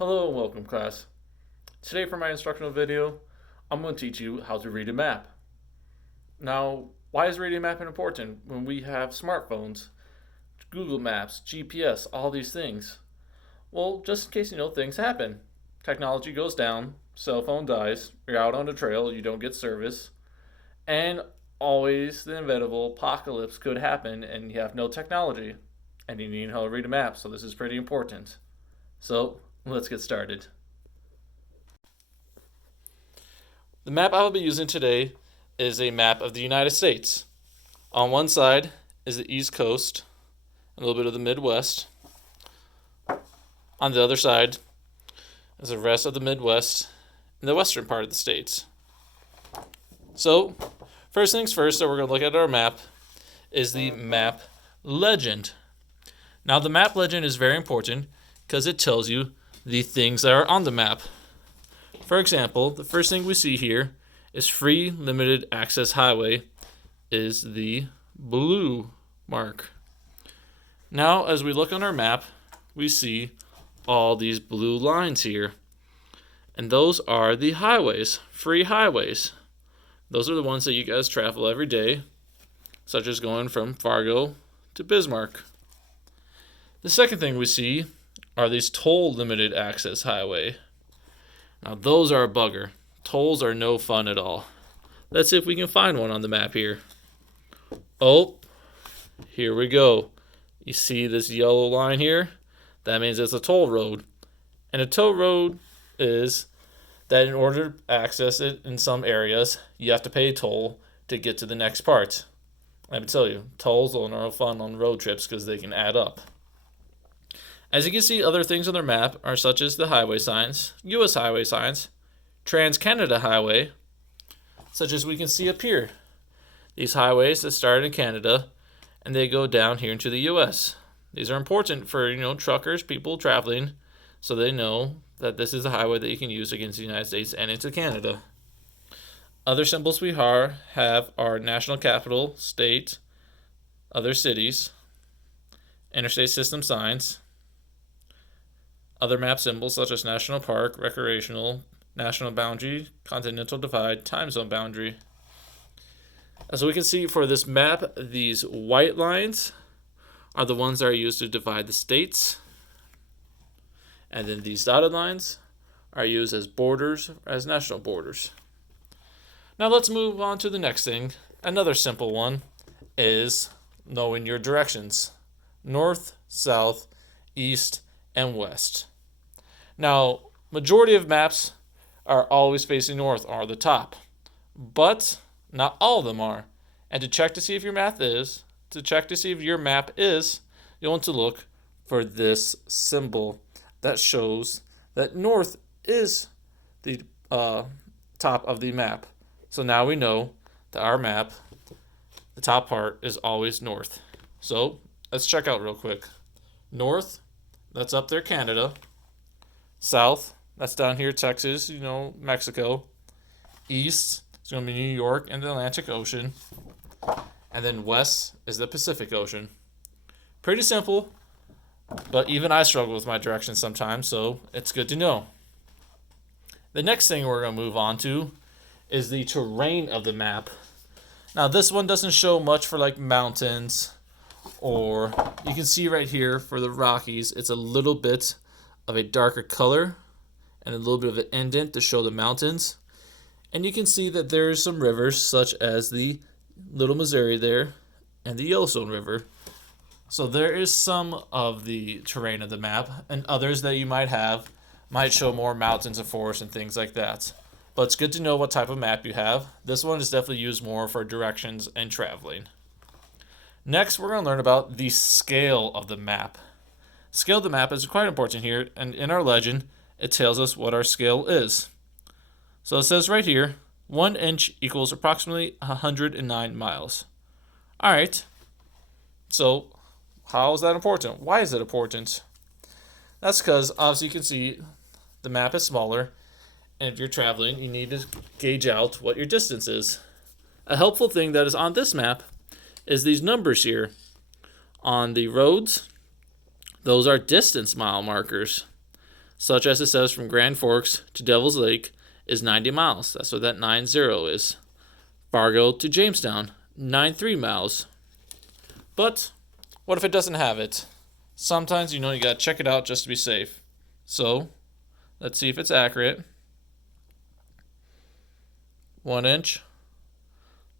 Hello and welcome, class. Today for my instructional video, I'm going to teach you how to read a map. Now, why is reading a map important when we have smartphones, Google Maps, GPS, all these things? Well, just in case things happen. Technology goes down, cell phone dies, you're out on the trail, you don't get service, and always the inevitable apocalypse could happen and you have no technology and you need how to read a map, so this is pretty important. So, let's get started. The map I will be using today is a map of the United States. On one side is the East Coast, a little bit of the Midwest. On the other side is the rest of the Midwest and the western part of the states. So, first things first that we're going to look at our map is the map legend. Now, the map legend is very important because it tells you the things that are on the map. For example, the first thing we see here is free limited access highway is the blue mark. Now, as we look on our map, we see all these blue lines here. And those are the highways, free highways. Those are the ones that you guys travel every day, such as going from Fargo to Bismarck. The second thing we see are these toll limited access highway. Now those are a bugger. Tolls are no fun at all. Let's see if we can find one on the map here. Oh, here we go. You see this yellow line here? That means it's a toll road. And a toll road is that in order to access it in some areas, you have to pay a toll to get to the next part. Let me tell you, tolls are no fun on road trips because they can add up. As you can see, other things on their map are such as the highway signs, U.S. highway signs, Trans-Canada Highway, such as we can see up here. These highways that start in Canada and they go down here into the U.S. These are important for, truckers, people traveling, so they know that this is a highway that you can use against the United States and into Canada. Other symbols we have are national capital, state, other cities, interstate system signs, other map symbols such as national park, recreational, national boundary, continental divide, time zone boundary. As we can see for this map, these white lines are the ones that are used to divide the states. And then these dotted lines are used as borders, as national borders. Now let's move on to the next thing. Another simple one is knowing your directions. North, south, east, and west. Now, majority of maps are always facing north or the top, but not all of them are. And to check to see if your map is, you'll want to look for this symbol that shows that north is the top of the map. So now we know that our map, the top part is always north. So let's check out real quick. North, that's up there, Canada. South, that's down here, Texas, Mexico. East, it's going to be New York and the Atlantic Ocean. And then west is the Pacific Ocean. Pretty simple, but even I struggle with my directions sometimes, so it's good to know. The next thing we're going to move on to is the terrain of the map. Now, this one doesn't show much for like mountains, or you can see right here for the Rockies, it's a little bit of a darker color and a little bit of an indent to show the mountains. And you can see that there's some rivers such as the Little Missouri there and the Yellowstone River. So there is some of the terrain of the map, and others that you might show more mountains and forests and things like that. But it's good to know what type of map you have. This one is definitely used more for directions and traveling. Next, we're going to learn about the scale of the map. Scale of the map is quite important here, and in our legend, it tells us what our scale is. So it says right here, 1 inch equals approximately 109 miles. All right, so how is that important? Why is it important? That's because, obviously, you can see the map is smaller, and if you're traveling, you need to gauge out what your distance is. A helpful thing that is on this map is these numbers here. On the roads, those are distance mile markers. such as it says from Grand Forks to Devil's Lake, is 90 miles. That's what that 90 is. Fargo to Jamestown, 93 miles. But what if it doesn't have it? Sometimes, you gotta check it out just to be safe. So, let's see if it's accurate. 1 inch,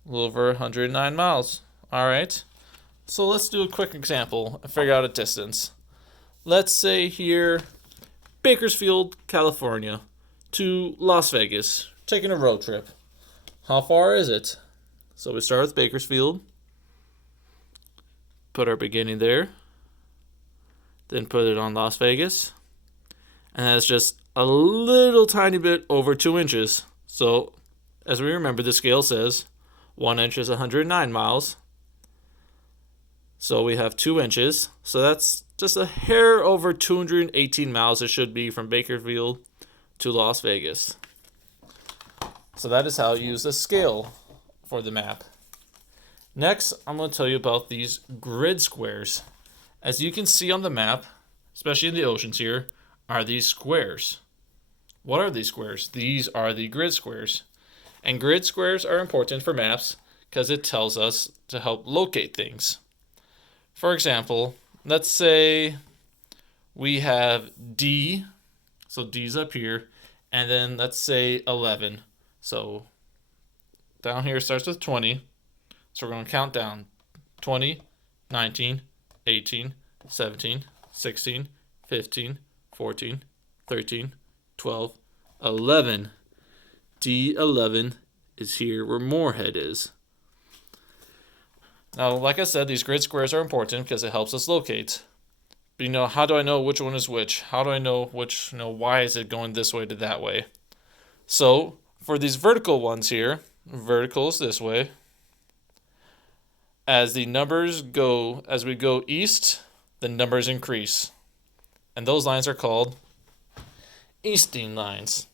a little over 109 miles. All right. So let's do a quick example and figure out a distance. Let's say here, Bakersfield, California to Las Vegas, taking a road trip. How far is it? So we start with Bakersfield, put our beginning there, then put it on Las Vegas, and that's just a little tiny bit over 2 inches. So as we remember, the scale says 1 inch is 109 miles. So we have 2 inches. So that's just a hair over 218 miles it should be from Bakersfield to Las Vegas. So that is how you use the scale for the map. Next, I'm going to tell you about these grid squares. As you can see on the map, especially in the oceans here, are these squares. What are these squares? These are the grid squares. And grid squares are important for maps because it tells us to help locate things. For example, let's say we have D, so D's up here, and then let's say 11. So down here starts with 20. So we're going to count down 20, 19, 18, 17, 16, 15, 14, 13, 12, 11. D11 is here where Moorhead is. Now, like I said, these grid squares are important because it helps us locate. But how do I know which one is which? How do I know which, why is it going this way to that way? So, for these vertical ones here, vertical is this way. As the numbers go, as we go east, the numbers increase. And those lines are called easting lines.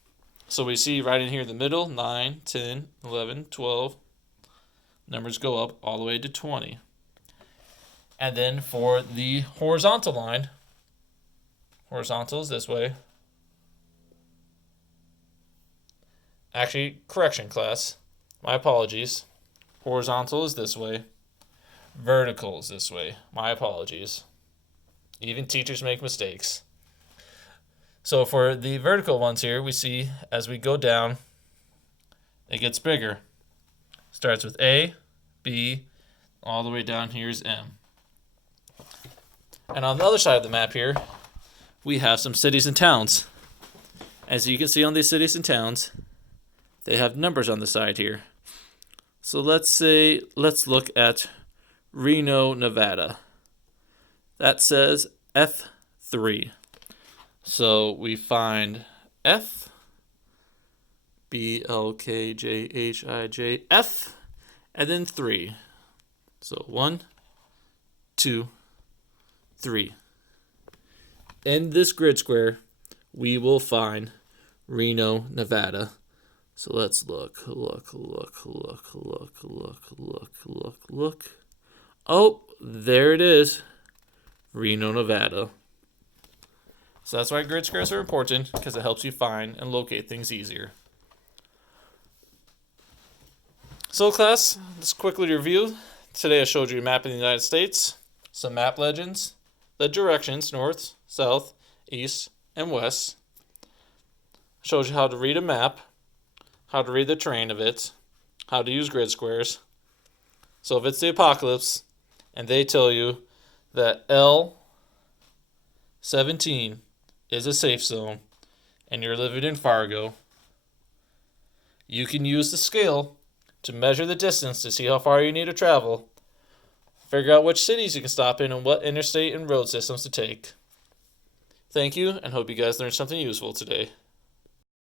So we see right in here in the middle, 9, 10, 11, 12. Numbers go up all the way to 20. And then for the horizontal line, horizontal is this way. Actually, correction class. My apologies. Horizontal is this way. Vertical is this way. My apologies. Even teachers make mistakes. So for the vertical ones here, we see as we go down, it gets bigger. Starts with A, B, all the way down here is M. And on the other side of the map here, we have some cities and towns. As you can see on these cities and towns, they have numbers on the side here. So let's look at Reno, Nevada. That says F3. So we find F, B, L, K, J, H, I, J, F, and then 3. So 1, 2, 3. In this grid square, we will find Reno, Nevada. So let's look. Oh, there it is. Reno, Nevada. So that's why grid squares are important, because it helps you find and locate things easier. So class, let's quickly review. Today I showed you a map of the United States, some map legends, the directions, north, south, east, and west. Showed you how to read a map, how to read the terrain of it, how to use grid squares. So if it's the apocalypse, and they tell you that L17 is a safe zone, and you're living in Fargo, you can use the scale to measure the distance to see how far you need to travel, figure out which cities you can stop in and what interstate and road systems to take. Thank you, and hope you guys learned something useful today.